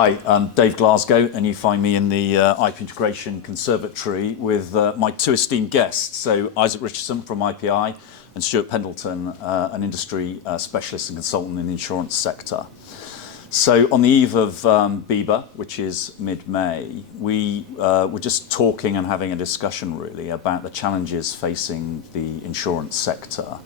Hi, I'm Dave Glasgow, and you find me in the IP Integration Conservatory with my two esteemed guests. So Isaac Richardson from IPI and Stuart Pendleton, an industry specialist and consultant in the insurance sector. So on the eve of BIBA, which is mid-May, we were just talking and having a discussion really about the challenges facing the insurance sector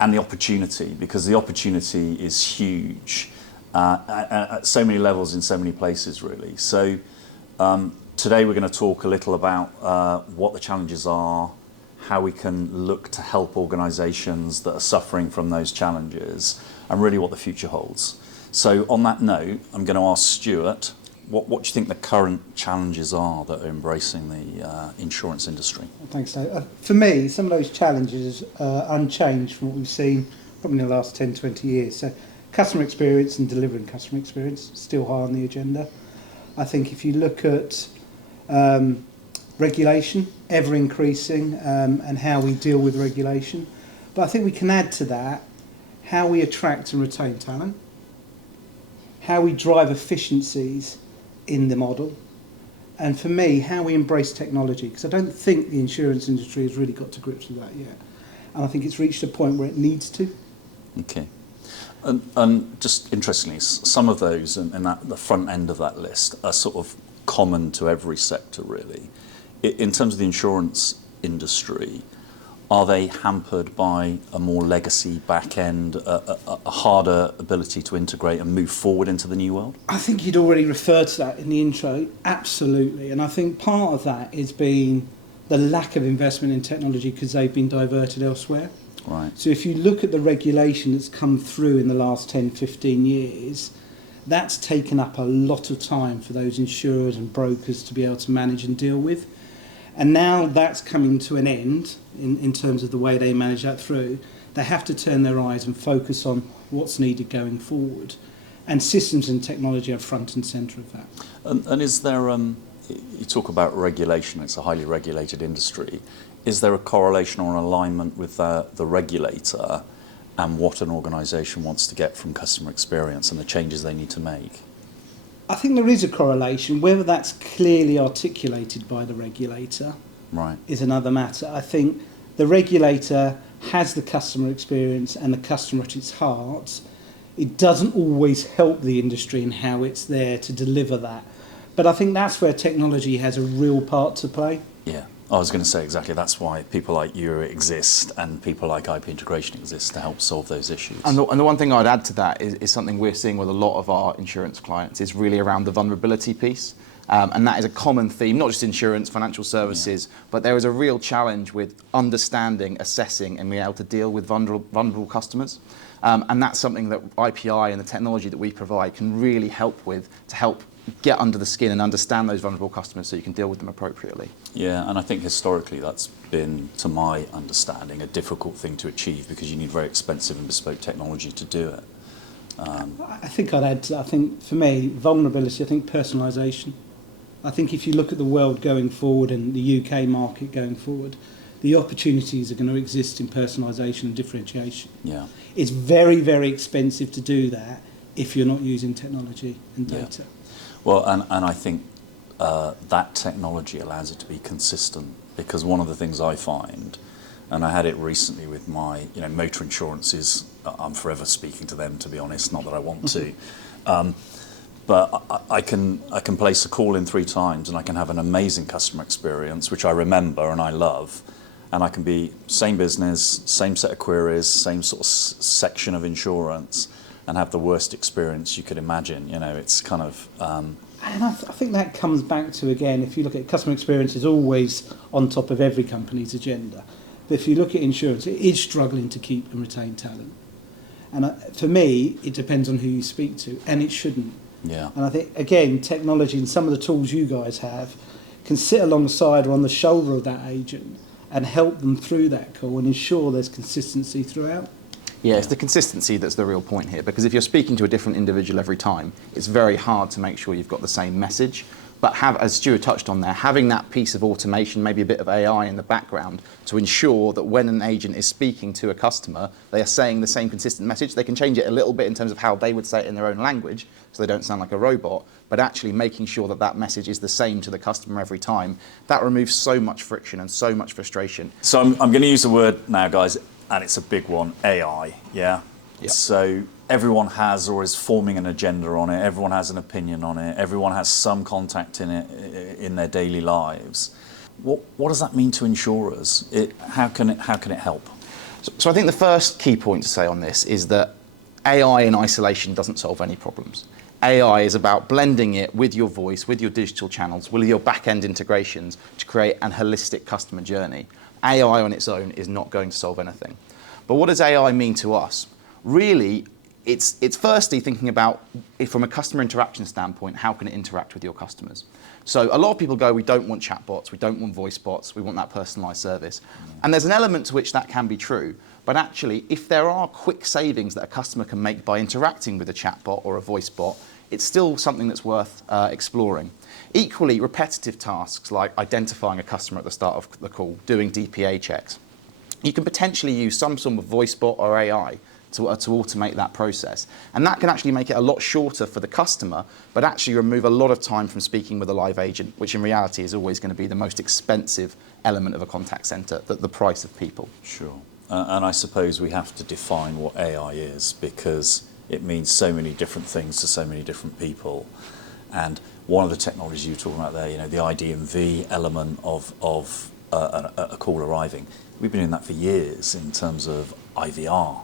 and the opportunity, because the opportunity is huge. At so many levels in so many places really. So today we're going to talk a little about what the challenges are, how we can look to help organisations that are suffering from those challenges, and really what the future holds. So on that note, I'm going to ask Stuart, what do you think the current challenges are that are embracing the insurance industry? Thanks, Dave. For me, some of those challenges are unchanged from what we've seen probably in the last 10, 20 years. So customer experience and delivering customer experience still high on the agenda. I think if you look at regulation, ever increasing, and how we deal with regulation. But I think we can add to that how we attract and retain talent, how we drive efficiencies in the model, and for me, how we embrace technology, because I don't think the insurance industry has really got to grips with that yet. And I think it's reached a point where it needs to. Okay. And just interestingly, some of those in the front end of that list are sort of common to every sector really. In terms of the insurance industry, are they hampered by a more legacy back end, a harder ability to integrate and move forward into the new world? I think you'd already referred to that in the intro, absolutely. And I think part of that has been the lack of investment in technology because they've been diverted elsewhere. Right. So if you look at the regulation that's come through in the last 10, 15 years, that's taken up a lot of time for those insurers and brokers to be able to manage and deal with. And now that's coming to an end in terms of the way they manage that through. They have to turn their eyes and focus on what's needed going forward. And systems and technology are front and centre of that. And is there, you talk about regulation, it's a highly regulated industry. Is there a correlation or an alignment with the regulator and what an organisation wants to get from customer experience and the changes they need to make? I think there is a correlation. Whether that's clearly articulated by the regulator is another matter. I think the regulator has the customer experience and the customer at its heart. It doesn't always help the industry in how it's there to deliver that. But I think that's where technology has a real part to play. Yeah. I was going to say exactly, that's why people like you exist and people like IP Integration exist to help solve those issues. And the one thing I'd add to that is something we're seeing with a lot of our insurance clients is really around the vulnerability piece. And that is a common theme, not just insurance, financial services, but there is a real challenge with understanding, assessing and being able to deal with vulnerable customers. And that's something that IPI and the technology that we provide can really help with to help get under the skin and understand those vulnerable customers so you can deal with them appropriately. Yeah, and I think historically that's been, to my understanding, a difficult thing to achieve because you need very expensive and bespoke technology to do it. I think I'd add to that. I think for me, vulnerability, I think personalisation. I think if you look at the world going forward and the UK market going forward, the opportunities are going to exist in personalisation and differentiation. Yeah. It's very, very expensive to do that if you're not using technology and data. Yeah. Well, and I think that technology allows it to be consistent, because one of the things I find, and I had it recently with my, motor insurances, I'm forever speaking to them, to be honest, not that I want to, but I can place a call in 3 times and I can have an amazing customer experience, which I remember and I love, and I can be same business, same set of queries, same sort of section of insurance, and have the worst experience you could imagine. It's kind of... And I think that comes back to, again, if you look at customer experience is always on top of every company's agenda. But if you look at insurance, it is struggling to keep and retain talent. And for me, it depends on who you speak to, and it shouldn't. Yeah. And I think, again, technology and some of the tools you guys have can sit alongside or on the shoulder of that agent and help them through that call and ensure there's consistency throughout. Yeah, it's the consistency that's the real point here, because if you're speaking to a different individual every time, it's very hard to make sure you've got the same message. but have, as Stuart touched on there, having that piece of automation, maybe a bit of AI in the background to ensure that when an agent is speaking to a customer, they are saying the same consistent message. They can change it a little bit in terms of how they would say it in their own language, so they don't sound like a robot, but actually making sure that that message is the same to the customer every time. That removes so much friction and so much frustration. So I'm going to use the word now, guys, and it's a big one, AI, yeah? Yep. So everyone has or is forming an agenda on it, everyone has an opinion on it, everyone has some contact in it in their daily lives. What does that mean to insurers? How can it help? So I think the first key point to say on this is that AI in isolation doesn't solve any problems. AI is about blending it with your voice, with your digital channels, with your back-end integrations to create an holistic customer journey. AI on its own is not going to solve anything. But what does AI mean to us? Really, it's firstly thinking about, from a customer interaction standpoint, how can it interact with your customers? So a lot of people go, we don't want chatbots, we don't want voice bots, we want that personalised service. And there's an element to which that can be true. But actually, if there are quick savings that a customer can make by interacting with a chatbot or a voice bot, it's still something that's worth exploring. Equally, repetitive tasks like identifying a customer at the start of the call, doing DPA checks. You can potentially use some sort of voice bot or AI to automate that process. And that can actually make it a lot shorter for the customer, but actually remove a lot of time from speaking with a live agent, which in reality is always going to be the most expensive element of a contact centre, the price of people. Sure. And I suppose we have to define what AI is, because it means so many different things to so many different people. And one of the technologies you were talking about there, the IDMV element of a call arriving, we've been doing that for years in terms of IVR.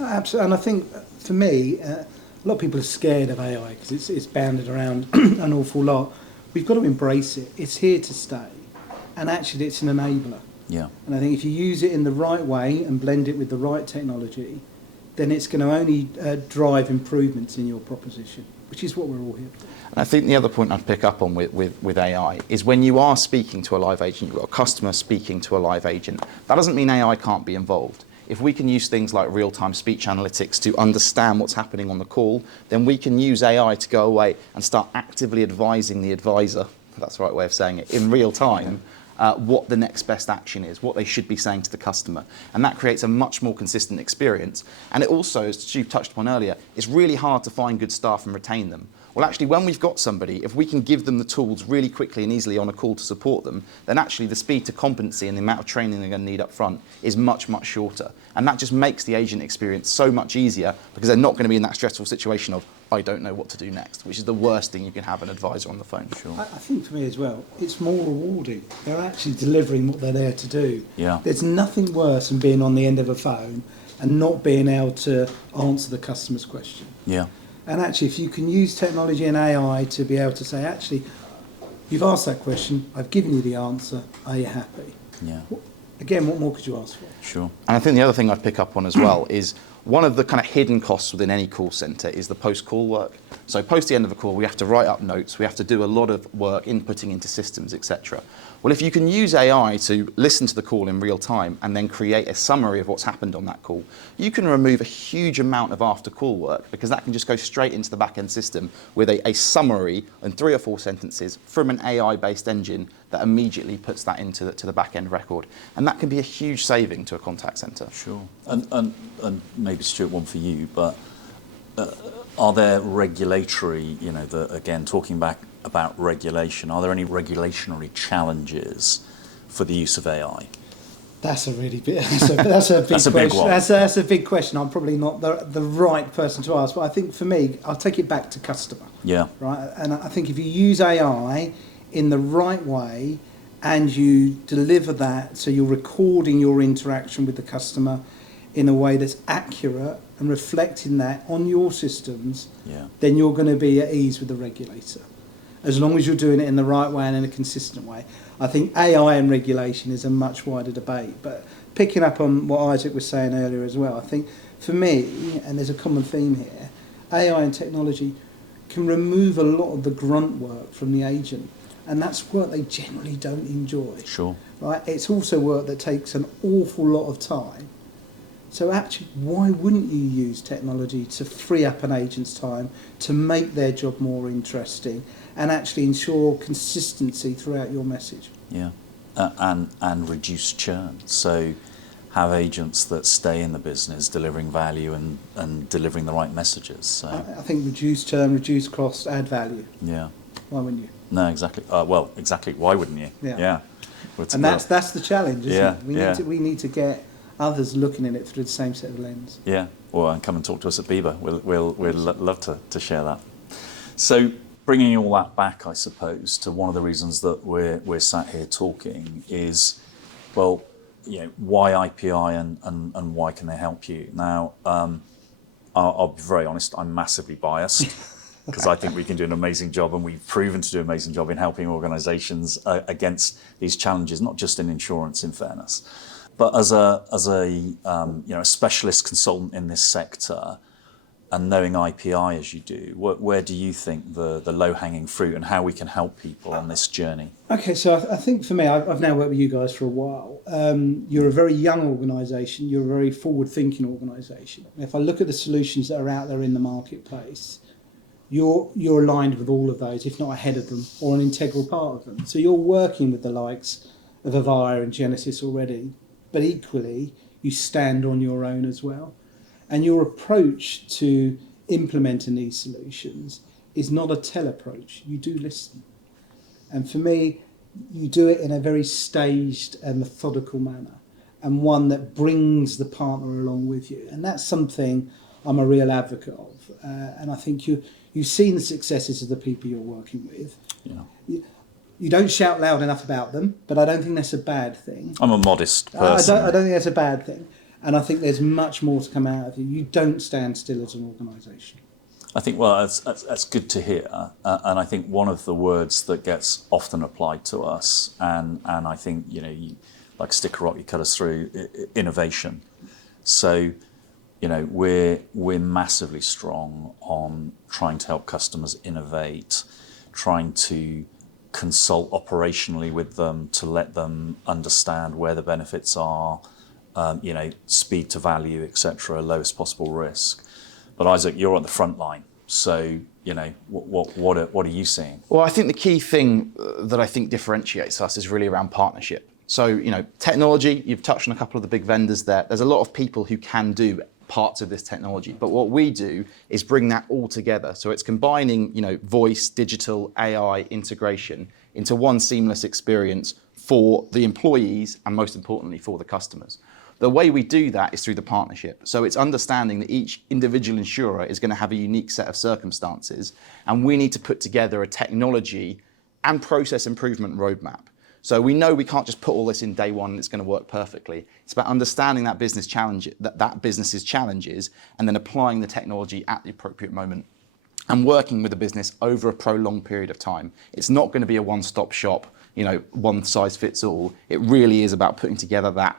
Absolutely, and I think for me, a lot of people are scared of AI because it's bounded around an awful lot. We've got to embrace it. It's here to stay, and actually it's an enabler. Yeah. And I think if you use it in the right way and blend it with the right technology, then it's going to only drive improvements in your proposition, which is what we're all here for. And I think the other point I'd pick up on with AI is when you are speaking to a live agent, you've got a customer speaking to a live agent, that doesn't mean AI can't be involved. If we can use things like real-time speech analytics to understand what's happening on the call, then we can use AI to go away and start actively advising the advisor, if that's the right way of saying it, in real time, what the next best action is, what they should be saying to the customer. And that creates a much more consistent experience. And it also, as Steve touched upon earlier, it's really hard to find good staff and retain them. Well, actually, when we've got somebody, if we can give them the tools really quickly and easily on a call to support them, then actually the speed to competency and the amount of training they're going to need up front is much, much shorter. And that just makes the agent experience so much easier because they're not going to be in that stressful situation of, I don't know what to do next, which is the worst thing you can have an advisor on the phone. Sure. I think for me as well, it's more rewarding. They're actually delivering what they're there to do. Yeah. There's nothing worse than being on the end of a phone and not being able to answer the customer's question. Yeah. And actually, if you can use technology and AI to be able to say, actually, you've asked that question, I've given you the answer, are you happy? Yeah. Again, what more could you ask for? Sure. And I think the other thing I'd pick up on as well is one of the kind of hidden costs within any call centre is the post-call work. So post the end of a call, we have to write up notes, we have to do a lot of work inputting into systems, etc. Well, if you can use AI to listen to the call in real time and then create a summary of what's happened on that call, you can remove a huge amount of after-call work because that can just go straight into the back-end system with a summary and 3 or 4 sentences from an AI-based engine that immediately puts that into the back-end record. And that can be a huge saving to a contact centre. Sure. And maybe, Stuart, one for you, but are there regulatory, again, talking back about regulation, are there any regulatory challenges for the use of AI? That's a really big. That's a big That's a question. big one. That's a big question. I'm probably not the right person to ask, but I think for me, I'll take it back to customer. Yeah. Right, and I think if you use AI in the right way and you deliver that, so you're recording your interaction with the customer in a way that's accurate and reflecting that on your systems, then you're going to be at ease with the regulator. As long as you're doing it in the right way and in a consistent way. I think AI and regulation is a much wider debate. But picking up on what Isaac was saying earlier as well, I think for me, and there's a common theme here, AI and technology can remove a lot of the grunt work from the agent. And that's work they generally don't enjoy. Sure. Right? It's also work that takes an awful lot of time. So actually, why wouldn't you use technology to free up an agent's time, to make their job more interesting, and actually ensure consistency throughout your message. Yeah, and reduce churn. So have agents that stay in the business, delivering value and delivering the right messages. So I think reduce churn, reduce cost, add value. yeah, Why wouldn't you? no, exactly. Well, exactly. Why wouldn't you? Yeah. Well, And that's the challenge, isn't Yeah, it? We need to get others looking at it through the same set of lens. Yeah, or come and talk to us at Bieber. We'd love to share that. So bringing all that back, I suppose, to one of the reasons that we're sat here talking is, well, why IPI and why can they help you? Now, I'll be very honest, I'm massively biased because I think we can do an amazing job, and we've proven to do an amazing job in helping organisations against these challenges, not just in insurance, in fairness. But as a specialist consultant in this sector, and knowing IPI as you do, where do you think the low-hanging fruit and how we can help people on this journey? Okay, so I think for me, I've now worked with you guys for a while. You're a very young organisation. You're a very forward-thinking organisation. If I look at the solutions that are out there in the marketplace, you're aligned with all of those, if not ahead of them, or an integral part of them. So you're working with the likes of Avaya and Genesis already, but equally, you stand on your own as well. And your approach to implementing these solutions is not a tell approach. You do listen. And for me, you do it in a very staged and methodical manner, and one that brings the partner along with you. And that's something I'm a real advocate of. And I think you've seen the successes of the people you're working with. Yeah. You don't shout loud enough about them, but I don't think that's a bad thing. I'm a modest person. I don't think that's a bad thing. And I think there's much more to come out of you. You don't stand still as an organisation. I think, well, that's good to hear. And I think one of the words that gets often applied to us, and I think, you like stick a rock, you cut us through, innovation. So, we're massively strong on trying to help customers innovate, trying to consult operationally with them to let them understand where the benefits are, speed to value, etc., lowest possible risk. But Isaac, you're on the front line, so what are you seeing? Well, I think the key thing that I think differentiates us is really around partnership. So, technology, you've touched on a couple of the big vendors there. There's a lot of people who can do parts of this technology, but what we do is bring that all together. So it's combining, voice, digital, AI integration into one seamless experience for the employees and, most importantly, for the customers. The way we do that is through the partnership. So it's understanding that each individual insurer is going to have a unique set of circumstances, and we need to put together a technology and process improvement roadmap. So we know we can't just put all this in day one and it's going to work perfectly. It's about understanding that business challenge, that business's challenges, and then applying the technology at the appropriate moment and working with the business over a prolonged period of time. It's not going to be a one-stop shop, one size fits all. It really is about putting together that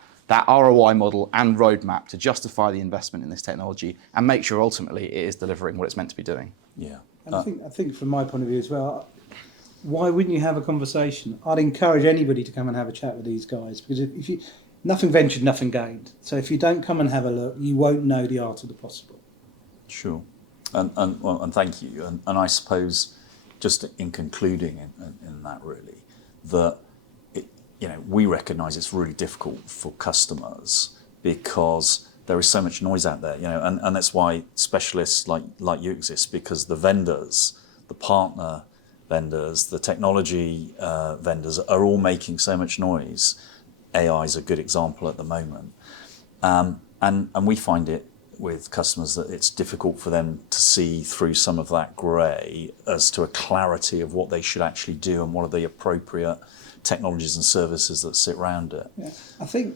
ROI model and roadmap to justify the investment in this technology and make sure ultimately it is delivering what it's meant to be doing. Yeah. And I think from my point of view as well, why wouldn't you have a conversation? I'd encourage anybody to come and have a chat with these guys, because if you nothing ventured, nothing gained. So if you don't come and have a look, you won't know the art of the possible. Sure. And thank you. And I suppose just in concluding in that really, that we recognise it's really difficult for customers because there is so much noise out there, and that's why specialists like you exist, because the vendors, the partner vendors, the technology vendors are all making so much noise. AI is a good example at the moment. And we find it with customers that it's difficult for them to see through some of that grey as to a clarity of what they should actually do and what are the appropriate technologies and services that sit around it. Yeah. I think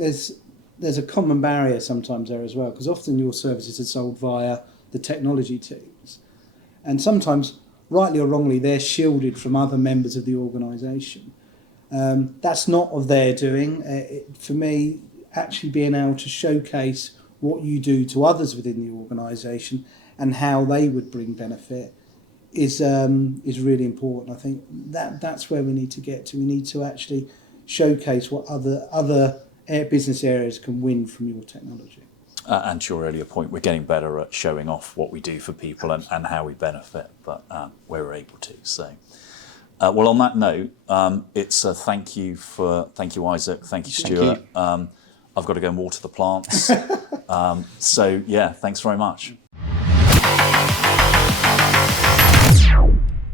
there's a common barrier sometimes there as well, because often your services are sold via the technology teams, and sometimes, rightly or wrongly, they're shielded from other members of the organisation. That's not of their doing. For me, actually being able to showcase what you do to others within the organisation and how they would bring benefit is really important. I think that's where we need to get to. We need to actually showcase what other business areas can win from your technology. And to your earlier point, we're getting better at showing off what we do for people and how we benefit, but where we're able to. So, well, on that note, it's a thank you, Isaac, thank you, Stuart. Thank you. I've got to go and water the plants. So, yeah, thanks very much.